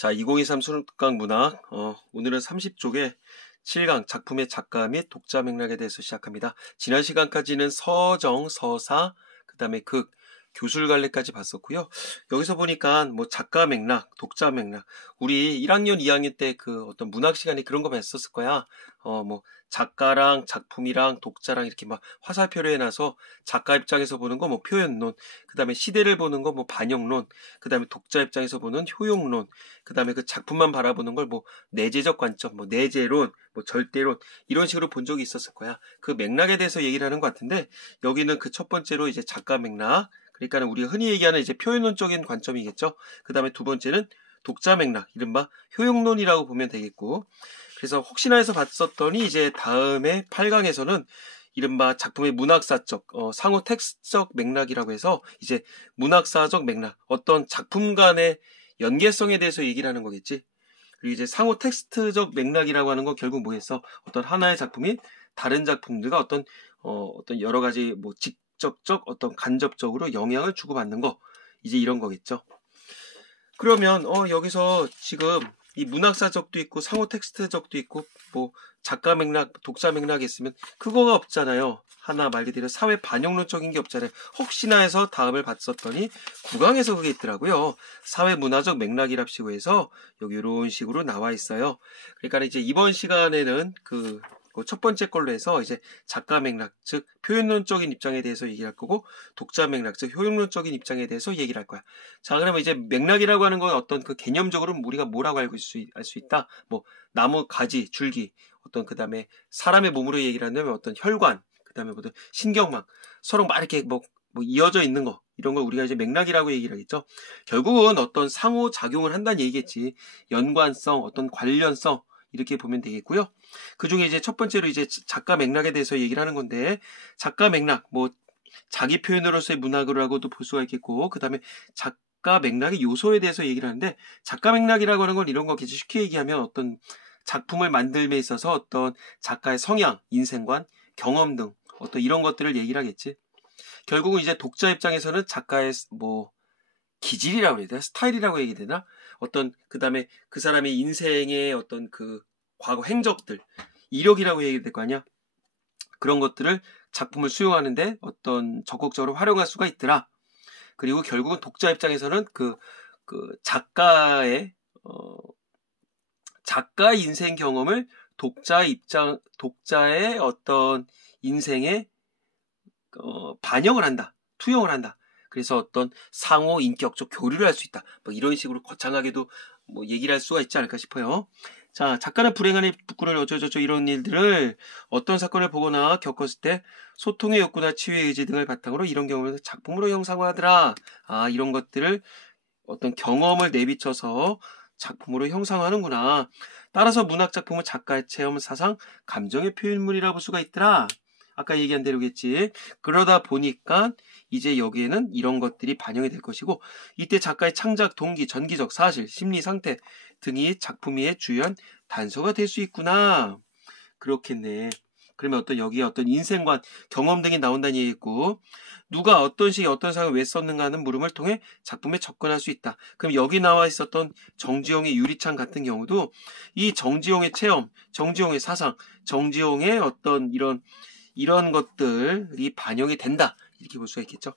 자, 2023 수능특강 문학, 오늘은 30쪽의 7강 작품의 작가 및 독자 맥락에 대해서 시작합니다. 지난 시간까지는 서정, 서사, 그 다음에 극, 교술갈래까지 봤었고요. 여기서 보니까 뭐 작가 맥락, 독자 맥락, 우리 1학년, 2학년 때 그 어떤 문학 시간에 그런 거 봤었을 거야. 뭐 작가랑 작품이랑 독자랑 이렇게 막 화살표를 해놔서 작가 입장에서 보는 거 뭐 표현론, 그 다음에 시대를 보는 거 뭐 반영론, 그 다음에 독자 입장에서 보는 효용론, 그 다음에 그 작품만 바라보는 걸 뭐 내재적 관점, 뭐 내재론, 뭐 절대론 이런 식으로 본 적이 있었을 거야. 그 맥락에 대해서 얘기를 하는 것 같은데 여기는 그 첫 번째로 이제 작가 맥락, 그러니까 우리가 흔히 얘기하는 이제 표현론적인 관점이겠죠. 그 다음에 두 번째는 독자 맥락, 이른바 효용론이라고 보면 되겠고, 그래서 혹시나 해서 봤었더니 이제 다음에 8강에서는 이른바 작품의 문학사적, 상호 텍스트적 맥락이라고 해서 이제 문학사적 맥락, 어떤 작품 간의 연계성에 대해서 얘기를 하는 거겠지. 그리고 이제 상호 텍스트적 맥락이라고 하는 건 결국 뭐겠어? 어떤 하나의 작품이 다른 작품들과 어떤 여러 가지 뭐 직접적 어떤 간접적으로 영향을 주고받는 거, 이제 이런 거겠죠. 그러면 여기서 지금 이 문학사적도 있고 상호 텍스트적도 있고 뭐 작가 맥락, 독자 맥락이 있으면 그거가 없잖아요. 하나 말 그대로 사회 반영론적인 게 없잖아요. 혹시나 해서 다음을 봤었더니 9강에서 그게 있더라고요. 사회 문화적 맥락이랍시고 해서 여기 이런 식으로 나와 있어요. 그러니까 이제 이번 시간에는 그 첫 번째 걸로 해서 이제 작가 맥락, 즉 표현론적인 입장에 대해서 얘기를 할 거고, 독자 맥락, 즉 효용론적인 입장에 대해서 얘기를 할 거야. 자, 그러면 이제 맥락이라고 하는 건 어떤 그 개념적으로 우리가 뭐라고 알 수 있다? 뭐 나무, 가지, 줄기, 어떤 그 다음에 사람의 몸으로 얘기를 한다면 어떤 혈관, 그 다음에 뭐 신경막, 서로 막 이렇게 뭐 이어져 있는 거, 이런 걸 우리가 이제 맥락이라고 얘기를 하겠죠. 결국은 어떤 상호 작용을 한다는 얘기겠지. 연관성, 어떤 관련성, 이렇게 보면 되겠고요. 그 중에 이제 첫 번째로 이제 작가 맥락에 대해서 얘기를 하는 건데, 작가 맥락, 뭐 자기 표현으로서의 문학이라고도 볼 수가 있겠고, 그 다음에 작가 맥락의 요소에 대해서 얘기를 하는데, 작가 맥락이라고 하는 건 이런 거겠지. 쉽게 얘기하면 어떤 작품을 만들m에 있어서 어떤 작가의 성향, 인생관, 경험 등 어떤 이런 것들을 얘기를 하겠지. 결국은 이제 독자 입장에서는 작가의 뭐 기질이라고 해야 되나? 스타일이라고 얘기 되나? 어떤 그 다음에 그 사람의 인생의 어떤 그 과거 행적들, 이력이라고 얘기 될 거 아니야? 그런 것들을 작품을 수용하는데 어떤 적극적으로 활용할 수가 있더라. 그리고 결국은 독자 입장에서는 그 작가의 인생 경험을 독자의 어떤 인생에 반영을 한다, 투영을 한다. 그래서 어떤 상호 인격적 교류를 할 수 있다. 뭐 이런 식으로 거창하게도 뭐 얘기를 할 수가 있지 않을까 싶어요. 자, 작가는 불행한 부끄러운 어쩌저쩌 이런 일들을 어떤 사건을 보거나 겪었을 때 소통의 욕구나 치유의 의지 등을 바탕으로 이런 경험을 작품으로 형상화하더라. 아, 이런 것들을 어떤 경험을 내비쳐서 작품으로 형상화하는구나. 따라서 문학작품은 작가의 체험, 사상, 감정의 표현물이라 볼 수가 있더라. 아까 얘기한 대로겠지. 그러다 보니까 이제 여기에는 이런 것들이 반영이 될 것이고, 이때 작가의 창작 동기, 전기적 사실, 심리 상태 등이 작품 위에 주요한 단서가 될 수 있구나. 그렇겠네. 그러면 여기에 어떤 인생관, 경험 등이 나온다는 얘기고, 누가 어떤 시기 어떤 상황을 왜 썼는가 하는 물음을 통해 작품에 접근할 수 있다. 그럼 여기 나와 있었던 정지용의 유리창 같은 경우도 이 정지용의 체험, 정지용의 사상, 정지용의 어떤 이런 것들이 반영이 된다. 이렇게 볼 수가 있겠죠.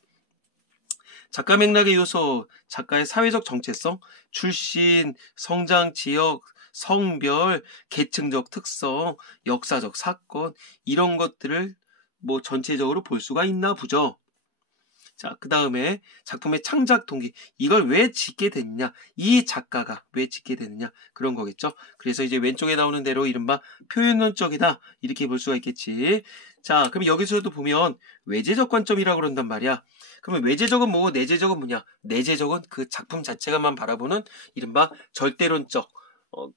작가 맥락의 요소, 작가의 사회적 정체성, 출신, 성장 지역, 성별, 계층적 특성, 역사적 사건, 이런 것들을 뭐 전체적으로 볼 수가 있나 보죠. 자, 그 다음에 작품의 창작 동기, 이걸 왜 짓게 됐냐, 이 작가가 왜 짓게 됐느냐, 그런 거겠죠. 그래서 이제 왼쪽에 나오는 대로 이른바 표현론적이다, 이렇게 볼 수가 있겠지. 자, 그럼 여기서도 보면 외재적 관점이라고 그런단 말이야. 그러면 외재적은 뭐고 내재적은 뭐냐? 내재적은 그 작품 자체가만 바라보는 이른바 절대론적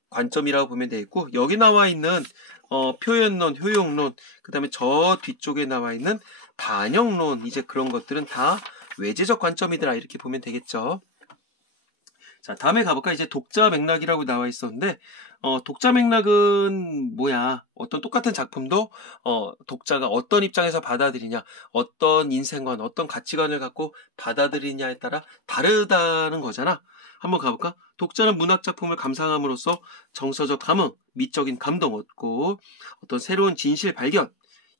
관점이라고 보면 되겠고, 여기 나와 있는 표현론, 효용론, 그 다음에 저 뒤쪽에 나와 있는 반영론, 이제 그런 것들은 다 외재적 관점이더라, 이렇게 보면 되겠죠. 자, 다음에 가볼까? 이제 독자 맥락이라고 나와 있었는데, 독자 맥락은 뭐야? 어떤 똑같은 작품도, 독자가 어떤 입장에서 받아들이냐, 어떤 인생관, 어떤 가치관을 갖고 받아들이냐에 따라 다르다는 거잖아. 한번 가볼까? 독자는 문학작품을 감상함으로써 정서적 감흥, 미적인 감동 얻고 어떤 새로운 진실 발견,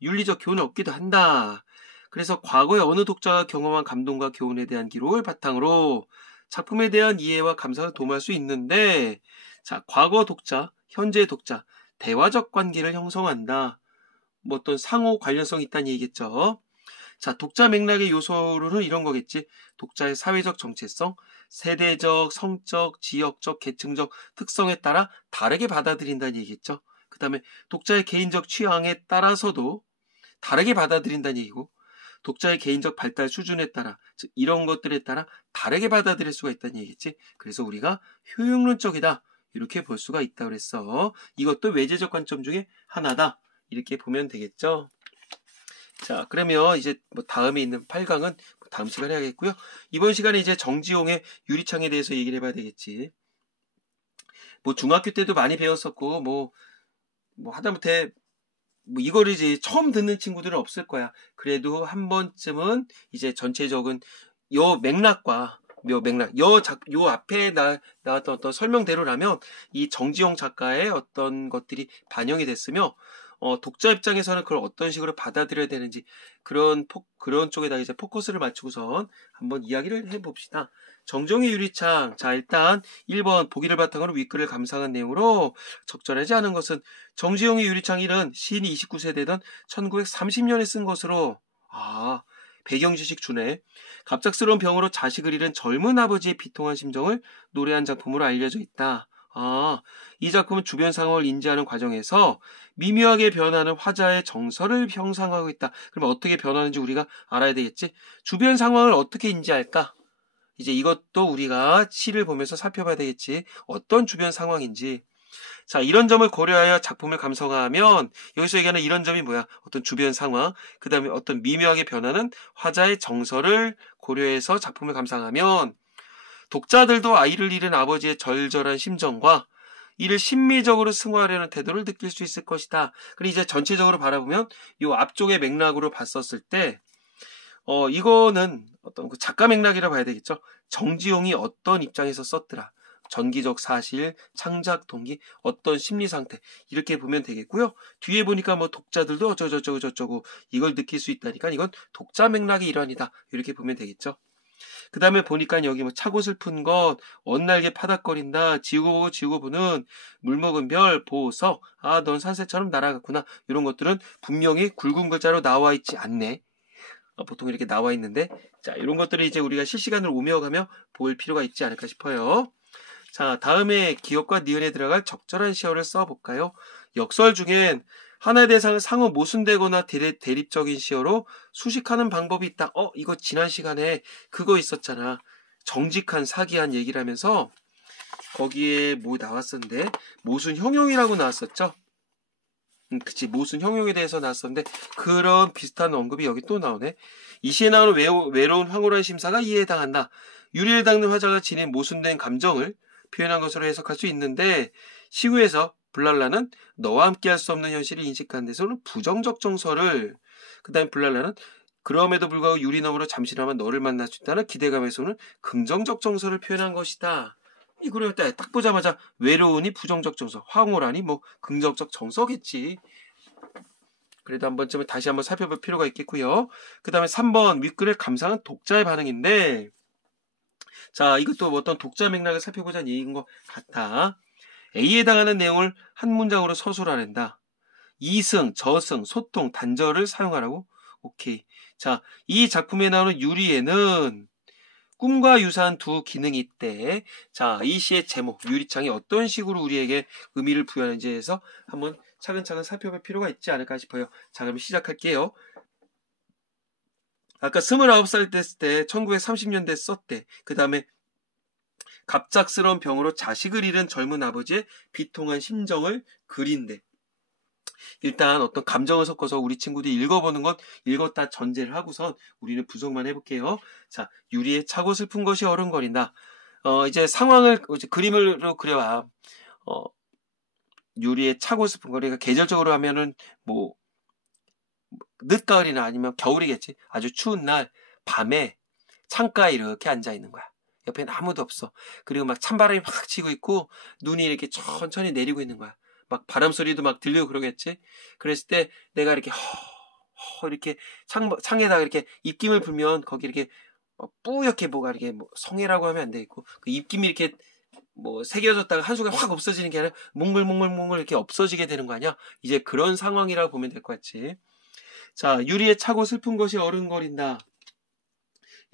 윤리적 교훈을 얻기도 한다. 그래서 과거의 어느 독자가 경험한 감동과 교훈에 대한 기록을 바탕으로 작품에 대한 이해와 감상을 도모할 수 있는데, 자, 과거 독자, 현재 독자, 대화적 관계를 형성한다. 뭐 어떤 상호 관련성이 있다는 얘기겠죠. 자, 독자 맥락의 요소로는 이런 거겠지. 독자의 사회적 정체성, 세대적, 성적, 지역적, 계층적 특성에 따라 다르게 받아들인다는 얘기겠죠. 그 다음에 독자의 개인적 취향에 따라서도 다르게 받아들인다는 얘기고, 독자의 개인적 발달 수준에 따라, 즉 이런 것들에 따라 다르게 받아들일 수가 있다는 얘기겠지. 그래서 우리가 효용론적이다, 이렇게 볼 수가 있다 그랬어. 이것도 외재적 관점 중에 하나다, 이렇게 보면 되겠죠. 자, 그러면 이제 뭐 다음에 있는 8강은 다음 시간에 하겠고요. 이번 시간에 이제 정지용의 유리창에 대해서 얘기를 해봐야 되겠지. 뭐 중학교 때도 많이 배웠었고, 뭐 하다못해 뭐 이거를 이제 처음 듣는 친구들은 없을 거야. 그래도 한 번쯤은 이제 전체적인 요 맥락과 요 앞에 나왔던 어떤 설명대로라면 이 정지용 작가의 어떤 것들이 반영이 됐으며, 독자 입장에서는 그걸 어떤 식으로 받아들여야 되는지 그런 쪽에다 이제 포커스를 맞추고선 한번 이야기를 해봅시다. 정지용의 유리창. 자, 일단 1번 보기를 바탕으로 윗글을 감상한 내용으로 적절하지 않은 것은 정지용의 유리창 1은 시인이 29세대던 1930년에 쓴 것으로, 배경 지식 주네. 갑작스러운 병으로 자식을 잃은 젊은 아버지의 비통한 심정을 노래한 작품으로 알려져 있다. 이 작품은 주변 상황을 인지하는 과정에서 미묘하게 변하는 화자의 정서를 형상하고 있다. 그러면 어떻게 변하는지 우리가 알아야 되겠지? 주변 상황을 어떻게 인지할까? 이제 이것도 우리가 시를 보면서 살펴봐야 되겠지. 어떤 주변 상황인지. 자, 이런 점을 고려하여 작품을 감상하면, 여기서 얘기하는 이런 점이 뭐야? 어떤 주변 상황, 그 다음에 어떤 미묘하게 변하는 화자의 정서를 고려해서 작품을 감상하면 독자들도 아이를 잃은 아버지의 절절한 심정과 이를 심미적으로 승화하려는 태도를 느낄 수 있을 것이다. 그리고 이제 전체적으로 바라보면 이 앞쪽의 맥락으로 봤었을 때, 이거는 어떤 그 작가 맥락이라 봐야 되겠죠. 정지용이 어떤 입장에서 썼더라, 전기적 사실, 창작 동기, 어떤 심리 상태, 이렇게 보면 되겠고요. 뒤에 보니까 뭐 독자들도 어쩌고저쩌고 이걸 느낄 수 있다니까 이건 독자 맥락의 일환이다, 이렇게 보면 되겠죠. 그 다음에 보니까 여기 뭐 차고 슬픈 것, 언날개 파닥거린다, 지우고 보는 물 먹은 별, 보석, 넌 산새처럼 날아갔구나, 이런 것들은 분명히 굵은 글자로 나와 있지 않네. 보통 이렇게 나와 있는데, 자, 이런 것들을 이제 우리가 실시간으로 오며가며 볼 필요가 있지 않을까 싶어요. 자, 다음에 기억과 니은에 들어갈 적절한 시어를 써볼까요? 역설 중엔 하나의 대상을 상호 모순되거나 대립적인 시어로 수식하는 방법이 있다. 이거 지난 시간에 그거 있었잖아. 정직한 사기한 얘기를 하면서 거기에 뭐 나왔었는데, 모순 형용이라고 나왔었죠. 그치, 모순 형용에 대해서 나왔었는데 그런 비슷한 언급이 여기 또 나오네. 이 시에 나오는 외로운 황홀한 심사가 이해에 해당한다. 유리를 닦는 화자가 지닌 모순된 감정을 표현한 것으로 해석할 수 있는데, 시구에서 블랄라는 너와 함께 할 수 없는 현실을 인식하는 데서는 부정적 정서를, 그 다음에 블랄라는 그럼에도 불구하고 유리 너머로 잠시나마 너를 만날 수 있다는 기대감에서는 긍정적 정서를 표현한 것이다. 이거를 딱 보자마자 외로우니 부정적 정서, 황홀하니 뭐 긍정적 정서겠지. 그래도 한 번쯤은 다시 한번 살펴볼 필요가 있겠고요. 그 다음에 3번 윗글을 감상한 독자의 반응인데, 자, 이것도 어떤 독자 맥락을 살펴보자는 얘기인 것 같아. A에 해당하는 내용을 한 문장으로 서술하낸다. 이승, 저승, 소통, 단절을 사용하라고? 오케이. 자, 이 작품에 나오는 유리에는 꿈과 유사한 두 기능이 있대. 자, 이 시의 제목, 유리창이 어떤 식으로 우리에게 의미를 부여하는지 해서 한번 차근차근 살펴볼 필요가 있지 않을까 싶어요. 자, 그럼 시작할게요. 아까 29살 됐을 때 1930년대 썼대. 그 다음에 갑작스러운 병으로 자식을 잃은 젊은 아버지의 비통한 심정을 그린대. 일단 어떤 감정을 섞어서 우리 친구들이 읽어보는 건 읽었다 전제를 하고선 우리는 분석만 해볼게요. 자, 유리에 차고 슬픈 것이 어른거린다. 이제 상황을 이제 그림으로 그려봐. 유리에 차고 슬픈 거, 그러니까 계절적으로 하면은 뭐 늦가을이나 아니면 겨울이겠지. 아주 추운 날 밤에 창가에 이렇게 앉아 있는 거야. 옆에는 아무도 없어. 그리고 막 찬바람이 막 치고 있고 눈이 이렇게 천천히 내리고 있는 거야. 막 바람 소리도 막 들리고 그러겠지. 그랬을 때 내가 이렇게 이렇게 창에다가 이렇게 입김을 불면 거기 이렇게 뿌옇게 뭐가 이렇게 뭐 성에라고 하면 안 되겠고 그 입김이 이렇게 뭐 새겨졌다가 한순간 확 없어지는 게 아니라 몽글몽글몽글 이렇게 없어지게 되는 거 아니야? 이제 그런 상황이라고 보면 될 것 같지. 자, 유리에 차고 슬픈 것이 어른거린다.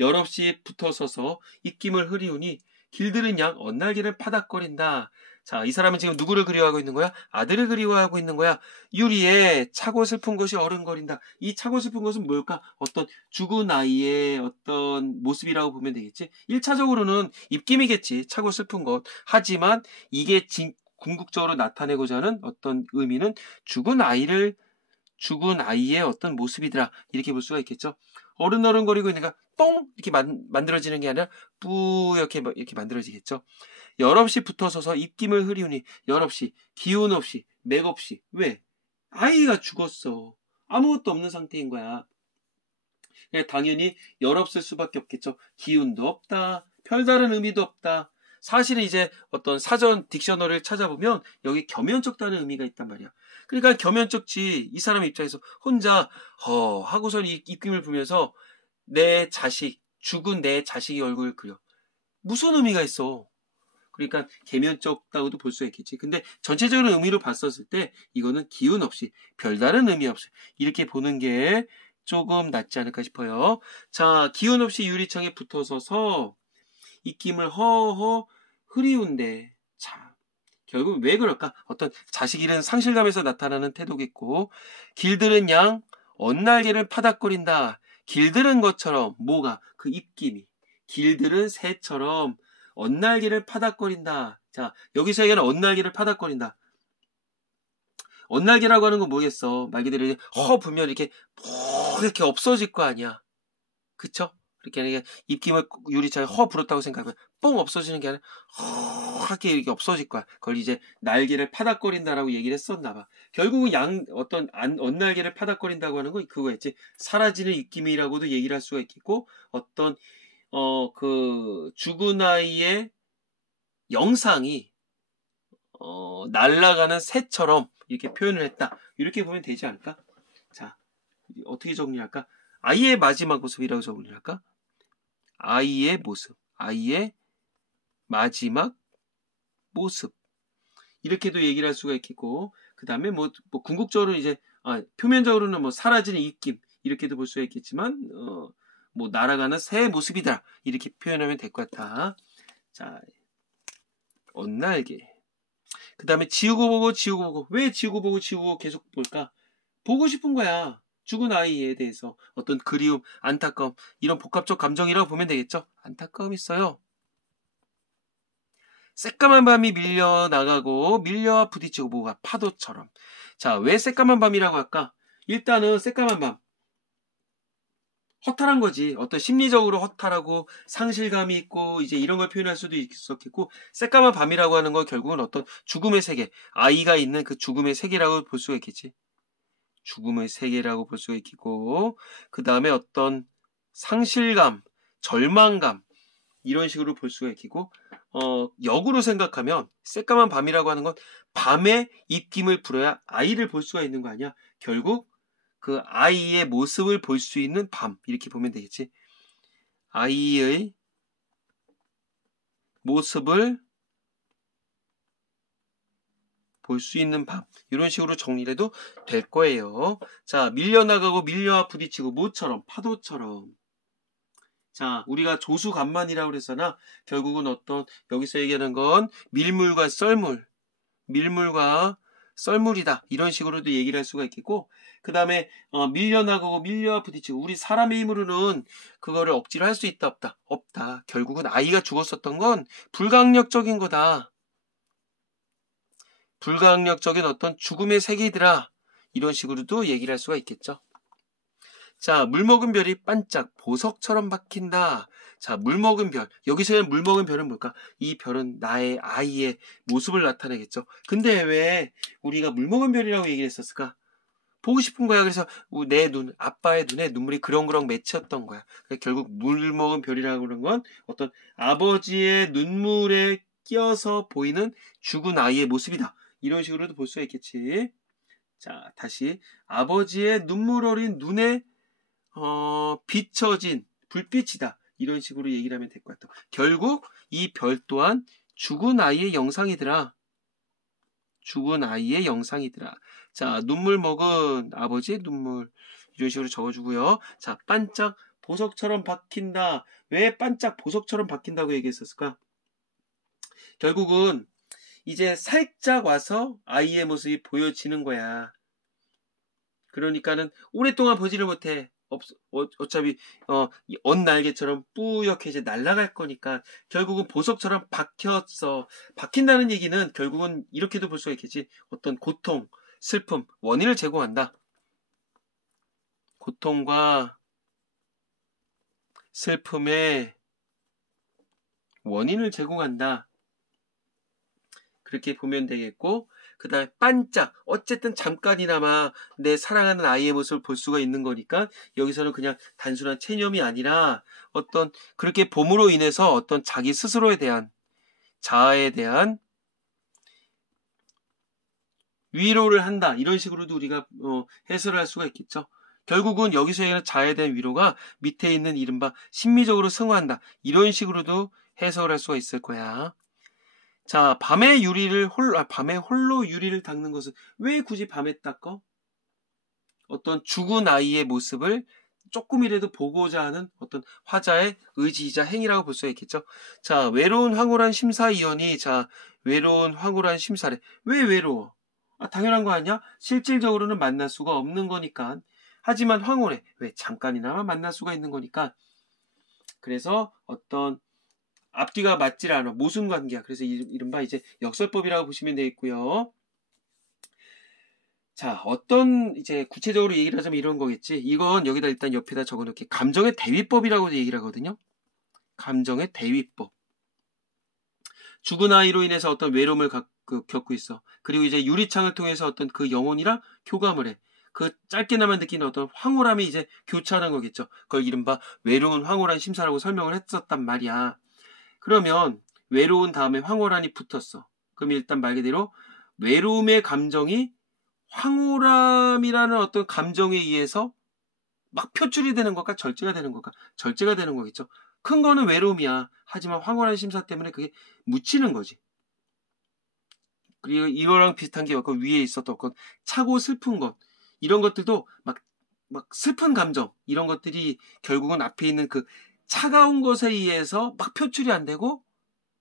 열없이 붙어서서 입김을 흐리우니 길들은 양 엇날개를 파닥거린다. 자, 이 사람은 지금 누구를 그리워하고 있는 거야? 아들을 그리워하고 있는 거야. 유리에 차고 슬픈 것이 어른거린다. 이 차고 슬픈 것은 뭘까? 어떤 죽은 아이의 어떤 모습이라고 보면 되겠지. 1차적으로는 입김이겠지. 차고 슬픈 것. 하지만 이게 궁극적으로 나타내고자 하는 어떤 의미는 죽은 아이의 어떤 모습이더라. 이렇게 볼 수가 있겠죠. 어른거리고 있는가 똥 이렇게 만들어지는 게 아니라 뿌옇게 이렇게 만들어지겠죠. 열없이 붙어서서 입김을 흐리우니 열없이 기운 없이 맥없이 왜? 아이가 죽었어. 아무것도 없는 상태인 거야. 당연히 열없을 수밖에 없겠죠. 기운도 없다. 별다른 의미도 없다. 사실은 이제 어떤 사전 딕셔너리를 찾아보면 여기 겸연쩍다는 의미가 있단 말이야. 그러니까 겸연쩍지. 이 사람 입장에서 혼자 하고선 입김을 불면서 죽은 내 자식의 얼굴을 그려. 무슨 의미가 있어? 그러니까 개면쩍다고도 볼 수 있겠지. 근데 전체적인 의미로 봤었을 때 이거는 기운 없이 별다른 의미 없이 이렇게 보는 게 조금 낫지 않을까 싶어요. 자, 기운 없이 유리창에 붙어서서 입김을 허허 흐리운데 자, 결국 왜 그럴까? 어떤 자식 잃은 상실감에서 나타나는 태도겠고 길들은 양 엇날개를 파닥거린다. 길들은 것처럼 뭐가? 그 입김이 길들은 새처럼 엇날개를 파닥거린다. 자, 여기서 얘기하는 엇날개를 파닥거린다. 엇날개라고 하는 건 뭐겠어? 말 그대로 불면 이렇게 없어질 거 아니야. 그쵸? 이렇게 입김을 유리창에 불었다고 생각하면 뽕 없어지는 게 아니라 이렇게 없어질 거야. 그걸 이제 날개를 파닥거린다라고 얘기를 했었나 봐. 결국은 엇날개를 파닥거린다고 하는 건 그거였지. 사라지는 입김이라고도 얘기를 할 수가 있겠고 어떤 그 죽은 아이의 영상이 날아가는 새처럼 이렇게 표현을 했다. 이렇게 보면 되지 않을까? 자, 어떻게 정리할까? 아이의 마지막 모습이라고 정리할까? 아이의 모습, 아이의 마지막 모습. 이렇게도 얘기를 할 수가 있겠고, 그 다음에 궁극적으로 이제, 표면적으로는 사라지는 입김, 이렇게도 볼 수가 있겠지만, 날아가는 새의 모습이다. 이렇게 표현하면 될 것 같아. 자, 엇날개. 그 다음에 지우고 보고. 왜 지우고 보고 계속 볼까? 보고 싶은 거야. 죽은 아이에 대해서 어떤 그리움, 안타까움 이런 복합적 감정이라고 보면 되겠죠. 안타까움 있어요. 새까만 밤이 밀려나가고 밀려와 부딪히고 뭐가 파도처럼. 자, 왜 새까만 밤이라고 할까? 일단은 새까만 밤 허탈한 거지. 어떤 심리적으로 허탈하고 상실감이 있고 이제 이런 걸 표현할 수도 있었겠고 새까만 밤이라고 하는 건 결국은 어떤 죽음의 세계, 아이가 있는 그 죽음의 세계라고 볼 수가 있겠지. 죽음의 세계라고 볼 수가 있겠고 그 다음에 어떤 상실감, 절망감 이런 식으로 볼 수가 있겠고 역으로 생각하면 새까만 밤이라고 하는 건 밤에 입김을 불어야 아이를 볼 수가 있는 거 아니야. 결국 그 아이의 모습을 볼 수 있는 밤 이렇게 보면 되겠지. 아이의 모습을 볼 수 있는 밤 이런 식으로 정리를 해도 될 거예요. 자, 밀려나가고 밀려와 부딪히고 뭐처럼? 파도처럼. 자, 우리가 조수간만이라고 그랬잖아. 결국은 여기서 얘기하는 건 밀물과 썰물이다. 이런 식으로도 얘기를 할 수가 있겠고 그 다음에 밀려나가고 밀려와 부딪히고 우리 사람의 힘으로는 그거를 억지로 할 수 있다 없다? 없다. 결국은 아이가 죽었었던 건 불가항력적인 거다. 불가항력적인 어떤 죽음의 세계이더라. 이런 식으로도 얘기를 할 수가 있겠죠. 자, 물먹은 별이 반짝 보석처럼 박힌다. 자, 물먹은 별. 여기서의 물먹은 별은 뭘까? 이 별은 나의 아이의 모습을 나타내겠죠. 근데 왜 우리가 물먹은 별이라고 얘기를 했었을까? 보고 싶은 거야. 그래서 내 눈, 아빠의 눈에 눈물이 그렁그렁 맺혔던 거야. 결국 물 먹은 별이라고 하는 건 어떤 아버지의 눈물에 끼어서 보이는 죽은 아이의 모습이다. 이런 식으로도 볼 수가 있겠지. 자, 다시 아버지의 눈물 어린 눈에 비춰진 불빛이다. 이런 식으로 얘기를 하면 될 것 같아. 결국 이 별 또한 죽은 아이의 영상이더라. 죽은 아이의 영상이더라. 자, 눈물 먹은 아버지의 눈물. 이런 식으로 적어주고요. 자, 반짝 보석처럼 박힌다. 왜 반짝 보석처럼 박힌다고 얘기했었을까? 결국은 이제 살짝 와서 아이의 모습이 보여지는 거야. 그러니까는 오랫동안 보지를 못해. 어차피 언날개처럼 뿌옇게 이제 날아갈 거니까 결국은 보석처럼 박혔어. 박힌다는 얘기는 결국은 이렇게도 볼 수가 있겠지. 어떤 고통, 슬픔, 원인을 제공한다. 고통과 슬픔의 원인을 제공한다. 그렇게 보면 되겠고, 그 다음에 반짝, 어쨌든 잠깐이나마 내 사랑하는 아이의 모습을 볼 수가 있는 거니까 여기서는 그냥 단순한 체념이 아니라 어떤 그렇게 봄으로 인해서 어떤 자기 스스로에 대한, 자아에 대한 위로를 한다. 이런 식으로도 우리가 해설을 할 수가 있겠죠. 결국은 여기서 얘기하는 자아에 대한 위로가 밑에 있는 이른바 심미적으로 승화한다. 이런 식으로도 해석을 할 수가 있을 거야. 자, 밤에 홀로 유리를 닦는 것은 왜 굳이 밤에 닦어? 어떤 죽은 아이의 모습을 조금이라도 보고자 하는 어떤 화자의 의지이자 행위라고 볼 수 있겠죠. 자, 외로운 황홀한 심사위원이, 자, 외로운 황홀한 심사래. 왜 외로워? 당연한 거 아니야? 실질적으로는 만날 수가 없는 거니까. 하지만 황홀해. 왜? 잠깐이나마 만날 수가 있는 거니까. 그래서 어떤 앞뒤가 맞질 않아. 모순관계야. 그래서 이른바 이제 역설법이라고 보시면 되겠고요. 자, 어떤 이제 구체적으로 얘기를 하자면 이런 거겠지. 이건 여기다 일단 옆에다 적어놓게. 감정의 대위법이라고 얘기를 하거든요. 감정의 대위법. 죽은 아이로 인해서 어떤 외로움을 겪고 있어. 그리고 이제 유리창을 통해서 어떤 그 영혼이랑 교감을 해. 그 짧게나마 느끼는 어떤 황홀함이 이제 교차하는 거겠죠. 그걸 이른바 외로운 황홀한 심사라고 설명을 했었단 말이야. 그러면 외로운 다음에 황홀한이 붙었어. 그럼 일단 말 그대로 외로움의 감정이 황홀함이라는 어떤 감정에 의해서 막 표출이 되는 걸까? 절제가 되는 걸까? 절제가 되는 거겠죠. 큰 거는 외로움이야. 하지만 황홀한 심사 때문에 그게 묻히는 거지. 그리고 이거랑 비슷한 게 그 위에 있었던 것, 차고 슬픈 것. 이런 것들도 막 슬픈 감정. 이런 것들이 결국은 앞에 있는 그 차가운 것에 의해서 막 표출이 안 되고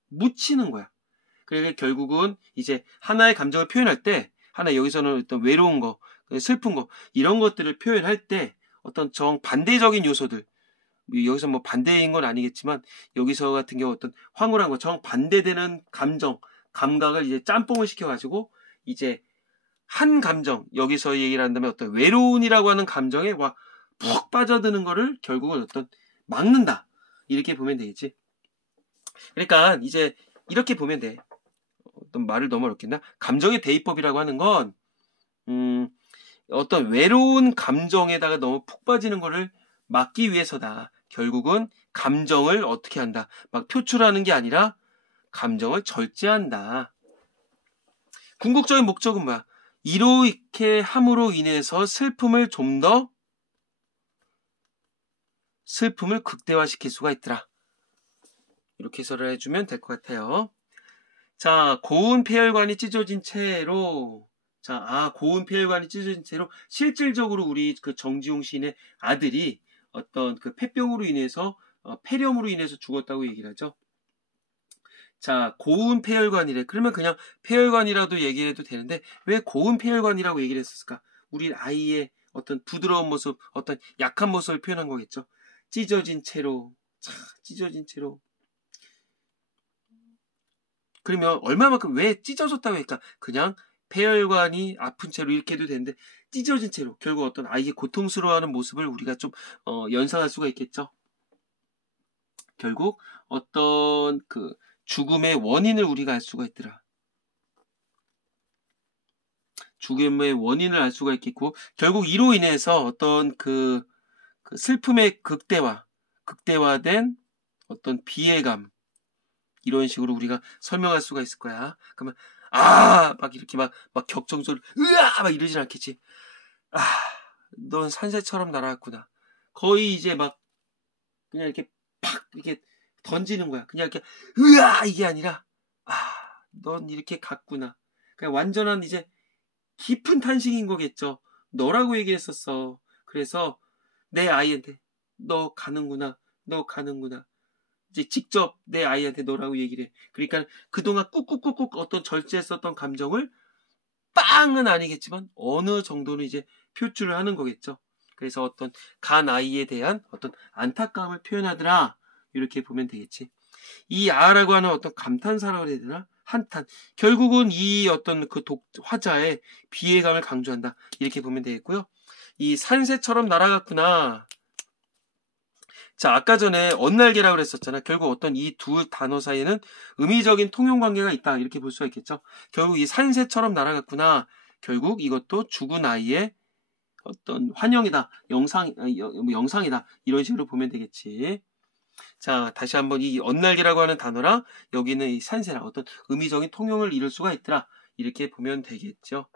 묻히는 거야. 그러니까 결국은 이제 하나의 감정을 표현할 때, 하나 여기서는 어떤 외로운 거, 슬픈 거, 이런 것들을 표현할 때 어떤 정반대적인 요소들, 여기서 뭐 반대인 건 아니겠지만 여기서 같은 경우 어떤 황홀한 거, 정반대되는 감정, 감각을 이제 짬뽕을 시켜가지고 이제 한 감정, 여기서 얘기를 한다면 어떤 외로운이라고 하는 감정에 푹 빠져드는 거를 결국은 어떤 막는다. 이렇게 보면 되겠지. 그러니까 이제 이렇게 보면 돼. 어떤 말을 너무 어렵겠나? 감정의 대입법이라고 하는 건 어떤 외로운 감정에다가 너무 푹 빠지는 거를 막기 위해서다. 결국은 감정을 어떻게 한다. 막 표출하는 게 아니라 감정을 절제한다. 궁극적인 목적은 뭐야? 이렇게 함으로 인해서 슬픔을 극대화시킬 수가 있더라. 이렇게 해설을 해주면 될 것 같아요. 자, 고운 폐혈관이 찢어진 채로, 고운 폐혈관이 찢어진 채로 실질적으로 우리 그 정지용 시인의 아들이 어떤 그 폐병으로 인해서, 폐렴으로 인해서 죽었다고 얘기를 하죠. 자, 고운 폐혈관이래. 그러면 그냥 폐혈관이라도 얘기를 해도 되는데 왜 고운 폐혈관이라고 얘기를 했을까? 우리 아이의 어떤 부드러운 모습, 어떤 약한 모습을 표현한 거겠죠. 찢어진 채로. 그러면 얼마만큼 왜 찢어졌다고 할까? 그냥 폐혈관이 아픈 채로 이렇게 해도 되는데 찢어진 채로 결국 어떤 아이의 고통스러워하는 모습을 우리가 좀 연상할 수가 있겠죠. 결국 어떤 그 죽음의 원인을 우리가 알 수가 있더라. 죽음의 원인을 알 수가 있겠고, 결국 이로 인해서 어떤 그 슬픔의 극대화된 어떤 비애감, 이런 식으로 우리가 설명할 수가 있을 거야. 그러면 막 이렇게 막 격정적으로 으아 막 이러진 않겠지. 넌 산새처럼 날아갔구나. 거의 이제 막 그냥 이렇게 팍 이렇게 던지는 거야. 그냥 이렇게 으아 이게 아니라 넌 이렇게 갔구나. 그냥 완전한 이제 깊은 탄식인 거겠죠. 너라고 얘기했었어. 그래서 내 아이한테 너 가는구나. 이제 직접 내 아이한테 너라고 얘기를 해. 그러니까 그동안 꾹꾹꾹꾹 어떤 절제했었던 감정을 빵은 아니겠지만 어느 정도는 이제 표출을 하는 거겠죠. 그래서 어떤 간 아이에 대한 어떤 안타까움을 표현하더라. 이렇게 보면 되겠지. 이 아라고 하는 어떤 감탄사라고 해야 되나? 한탄. 결국은 이 어떤 그 화자의 비애감을 강조한다. 이렇게 보면 되겠고요. 이 산새처럼 날아갔구나. 자, 아까 전에 언날개라고 그랬었잖아. 결국 어떤 이 두 단어 사이에는 의미적인 통용 관계가 있다. 이렇게 볼 수가 있겠죠. 결국 이 산새처럼 날아갔구나. 결국 이것도 죽은 아이의 어떤 환영이다. 영상이다. 이런 식으로 보면 되겠지. 자, 다시 한번 이 언날개라고 하는 단어랑 여기는 이 산새랑 어떤 의미적인 통용을 이룰 수가 있더라. 이렇게 보면 되겠죠.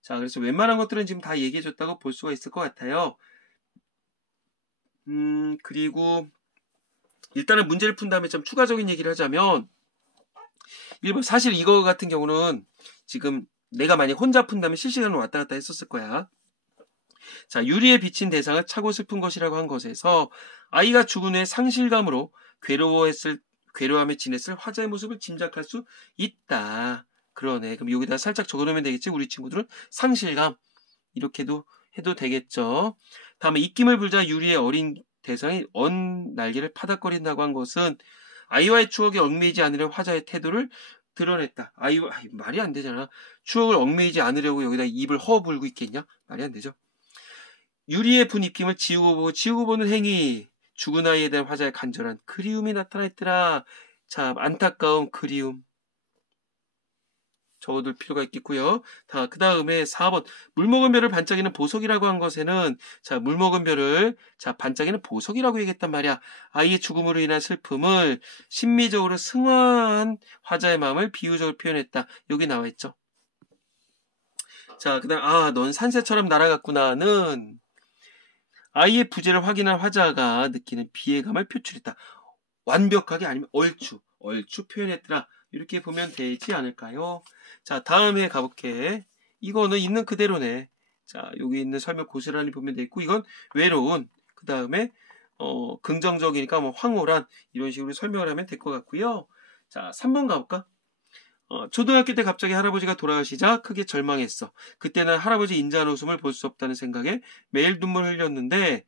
자, 그래서 웬만한 것들은 지금 다 얘기해줬다고 볼 수가 있을 것 같아요. 그리고 일단은 문제를 푼 다음에 좀 추가적인 얘기를 하자면 1번 사실 이거 같은 경우는 지금 내가 만약 혼자 푼다면 실시간으로 왔다 갔다 했었을 거야. 자, 유리에 비친 대상을 차고 슬픈 것이라고 한 것에서 아이가 죽은 후에 상실감으로 괴로움에 지냈을 화자의 모습을 짐작할 수 있다. 그러네. 그럼 여기다 살짝 적어놓으면 되겠지. 우리 친구들은 상실감 이렇게도 해도 되겠죠. 다음에 입김을 불자 유리의 어린 대상이 날개를 파닥거린다고 한 것은 아이와의 추억에 얽매이지 않으려 화자의 태도를 드러냈다. 말이 안 되잖아. 추억을 얽매이지 않으려고 여기다 입을 허불고 있겠냐? 말이 안 되죠. 유리의 분 입김을 지우고 보는 행위. 죽은 아이에 대한 화자의 간절한 그리움이 나타났더라. 자, 안타까움, 그리움. 적어둘 필요가 있겠고요. 그 다음에 4번 물먹은 별을 반짝이는 보석이라고 한 것에는 자, 물먹은 별을 반짝이는 보석이라고 얘기했단 말이야. 아이의 죽음으로 인한 슬픔을 심미적으로 승화한 화자의 마음을 비유적으로 표현했다. 여기 나와 있죠. 자, 그 다음 넌 산새처럼 날아갔구나는 아이의 부재를 확인한 화자가 느끼는 비애감을 표출했다. 완벽하게 아니면 얼추 표현했더라. 이렇게 보면 되지 않을까요? 자, 다음에 가볼게. 이거는 있는 그대로네. 자, 여기 있는 설명 고스란히 보면 되겠고, 이건 외로운, 그 다음에, 긍정적이니까 황홀한, 이런 식으로 설명을 하면 될 것 같고요. 자, 3번 가볼까? 초등학교 때 갑자기 할아버지가 돌아가시자 크게 절망했어. 그때는 할아버지 인자한 웃음을 볼 수 없다는 생각에 매일 눈물을 흘렸는데,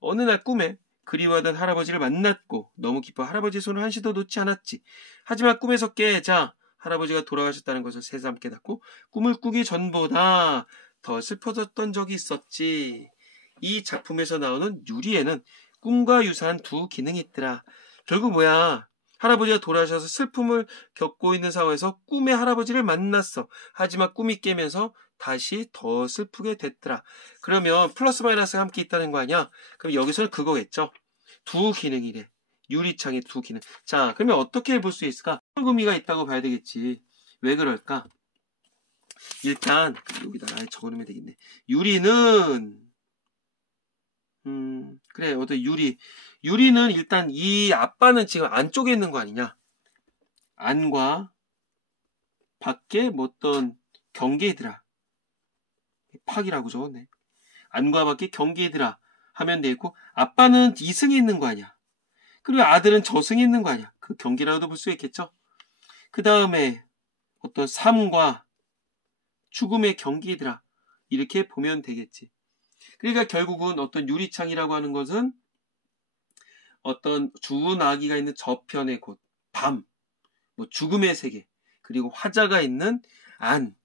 어느 날 꿈에 그리워하던 할아버지를 만났고 너무 기뻐 할아버지 손을 한시도 놓지 않았지. 하지만 꿈에서 깨자 할아버지가 돌아가셨다는 것을 새삼 깨닫고 꿈을 꾸기 전보다 더 슬퍼졌던 적이 있었지. 이 작품에서 나오는 유리에는 꿈과 유사한 두 기능이 있더라. 결국 뭐야? 할아버지가 돌아가셔서 슬픔을 겪고 있는 상황에서 꿈에 할아버지를 만났어. 하지만 꿈이 깨면서 다시 더 슬프게 됐더라. 그러면 플러스 마이너스가 함께 있다는 거 아니야? 그럼 여기서는 그거겠죠. 두 기능이래. 유리창의 두 기능. 자, 그러면 어떻게 볼 수 있을까? 의미가 있다고 봐야 되겠지. 왜 그럴까? 일단 여기다 아예 적어놓으면 되겠네. 유리는 그래, 어떤 유리는 일단 이 아빠는 지금 안쪽에 있는 거 아니냐? 안과 밖에 어떤 경계들아. 팍이라고 적었네. 안과 밖에 경계들아 하면 되고, 아빠는 이승에 있는 거 아니야? 그리고 아들은 저승에 있는 거 아니야? 그 경계라고도 볼 수 있겠죠? 그 다음에 어떤 삶과 죽음의 경계들아 이렇게 보면 되겠지. 그러니까 결국은 어떤 유리창이라고 하는 것은 어떤 죽은 아기가 있는 저편의 곳, 밤, 죽음의 세계, 그리고 화자가 있는 안,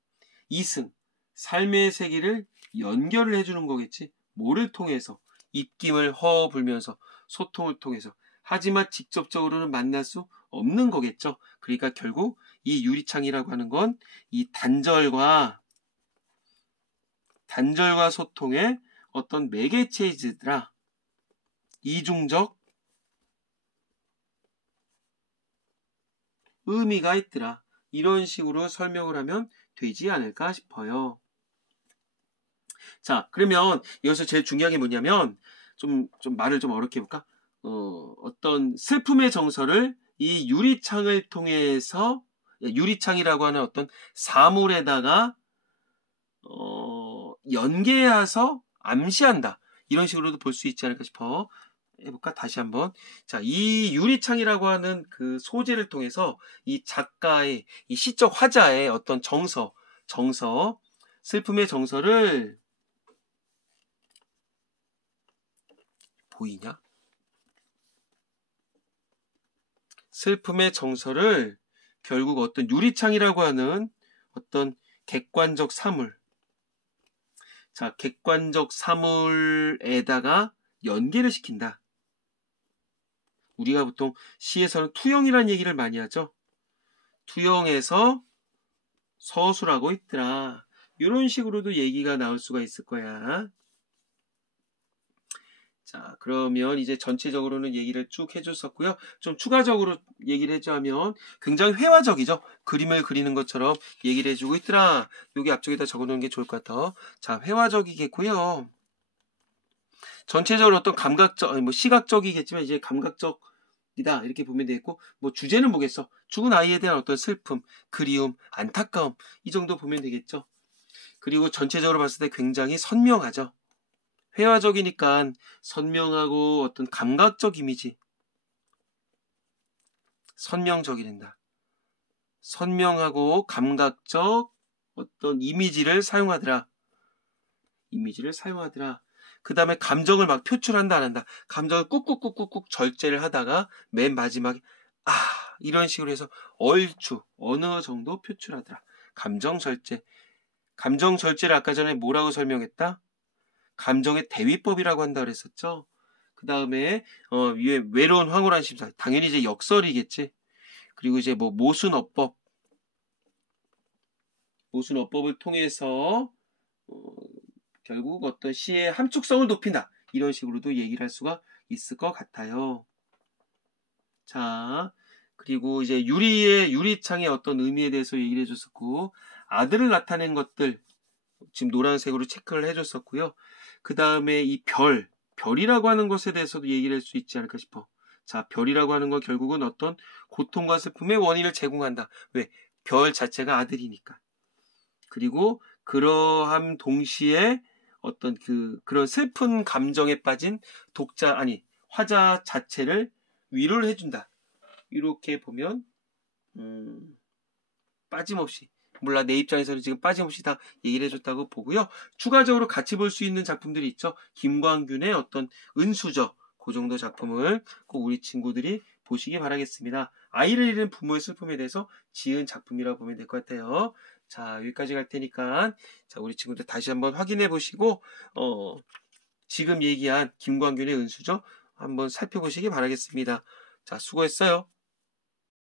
이승, 삶의 세계를 연결을 해주는 거겠지. 뭐를 통해서? 입김을 허불면서 소통을 통해서. 하지만 직접적으로는 만날 수 없는 거겠죠. 그러니까 결국 이 유리창이라고 하는 건 이 단절과 단절과 소통의 어떤 매개체이더라. 이중적 의미가 있더라. 이런 식으로 설명을 하면 되지 않을까 싶어요. 자, 그러면 여기서 제일 중요한 게 뭐냐면 좀 말을 좀 어렵게 해볼까? 어떤 슬픔의 정서를 이 유리창을 통해서 유리창이라고 하는 어떤 사물에다가 연계해서 암시한다. 이런 식으로도 볼 수 있지 않을까 싶어. 해볼까? 다시 한번. 자, 이 유리창이라고 하는 그 소재를 통해서 이 작가의 이 시적 화자의 어떤 정서, 슬픔의 정서를 보이냐? 슬픔의 정서를 결국 어떤 유리창이라고 하는 어떤 객관적 사물, 자, 객관적 사물에다가 연계를 시킨다. 우리가 보통 시에서는 투영이라는 얘기를 많이 하죠. 투영해서 서술하고 있더라. 이런 식으로도 얘기가 나올 수가 있을 거야. 자, 그러면 이제 전체적으로는 얘기를 쭉 해줬었고요. 좀 추가적으로 얘기를 해주자면 굉장히 회화적이죠. 그림을 그리는 것처럼 얘기를 해주고 있더라. 여기 앞쪽에다 적어놓는 게 좋을 것 같아. 자, 회화적이겠고요. 전체적으로 어떤 감각적, 뭐 시각적이겠지만 이제 감각적이다 이렇게 보면 되겠고, 뭐 주제는 뭐겠어? 죽은 아이에 대한 어떤 슬픔, 그리움, 안타까움 이 정도 보면 되겠죠. 그리고 전체적으로 봤을 때 굉장히 선명하죠. 회화적이니까 선명하고 어떤 감각적 이미지, 선명적이된다. 선명하고 감각적 어떤 이미지를 사용하더라. 그 다음에 감정을 막 표출한다 안 한다. 감정을 꾹꾹꾹꾹꾹 절제를 하다가 맨 마지막에 이런 식으로 해서 얼추 어느 정도 표출하더라. 감정 절제. 감정 절제를 아까 전에 뭐라고 설명했다? 감정의 대위법이라고 한다 그랬었죠. 그 다음에 위에 외로운 황홀한 심사. 당연히 이제 역설이겠지. 그리고 이제 뭐 모순어법을 통해서 결국 어떤 시의 함축성을 높인다. 이런 식으로도 얘기를 할 수가 있을 것 같아요. 자, 그리고 이제 유리창의 어떤 의미에 대해서 얘기를 해줬었고, 아들을 나타낸 것들, 지금 노란색으로 체크를 해줬었고요. 그 다음에 이 별이라고 하는 것에 대해서도 얘기를 할 수 있지 않을까 싶어. 자, 별이라고 하는 건 결국은 어떤 고통과 슬픔의 원인을 제공한다. 왜? 별 자체가 아들이니까. 그리고 그러함 동시에 어떤 그런 슬픈 감정에 빠진 화자 자체를 위로를 해준다. 이렇게 보면, 빠짐없이. 몰라, 내 입장에서는 지금 빠짐없이 다 얘기를 해줬다고 보고요. 추가적으로 같이 볼 수 있는 작품들이 있죠. 김광균의 어떤 은수저, 그 정도 작품을 꼭 우리 친구들이 보시기 바라겠습니다. 아이를 잃은 부모의 슬픔에 대해서 지은 작품이라고 보면 될 것 같아요. 자, 여기까지 갈 테니까, 자, 우리 친구들 다시 한번 확인해 보시고, 지금 얘기한 김광균의 은수저 한번 살펴보시기 바라겠습니다. 자, 수고했어요.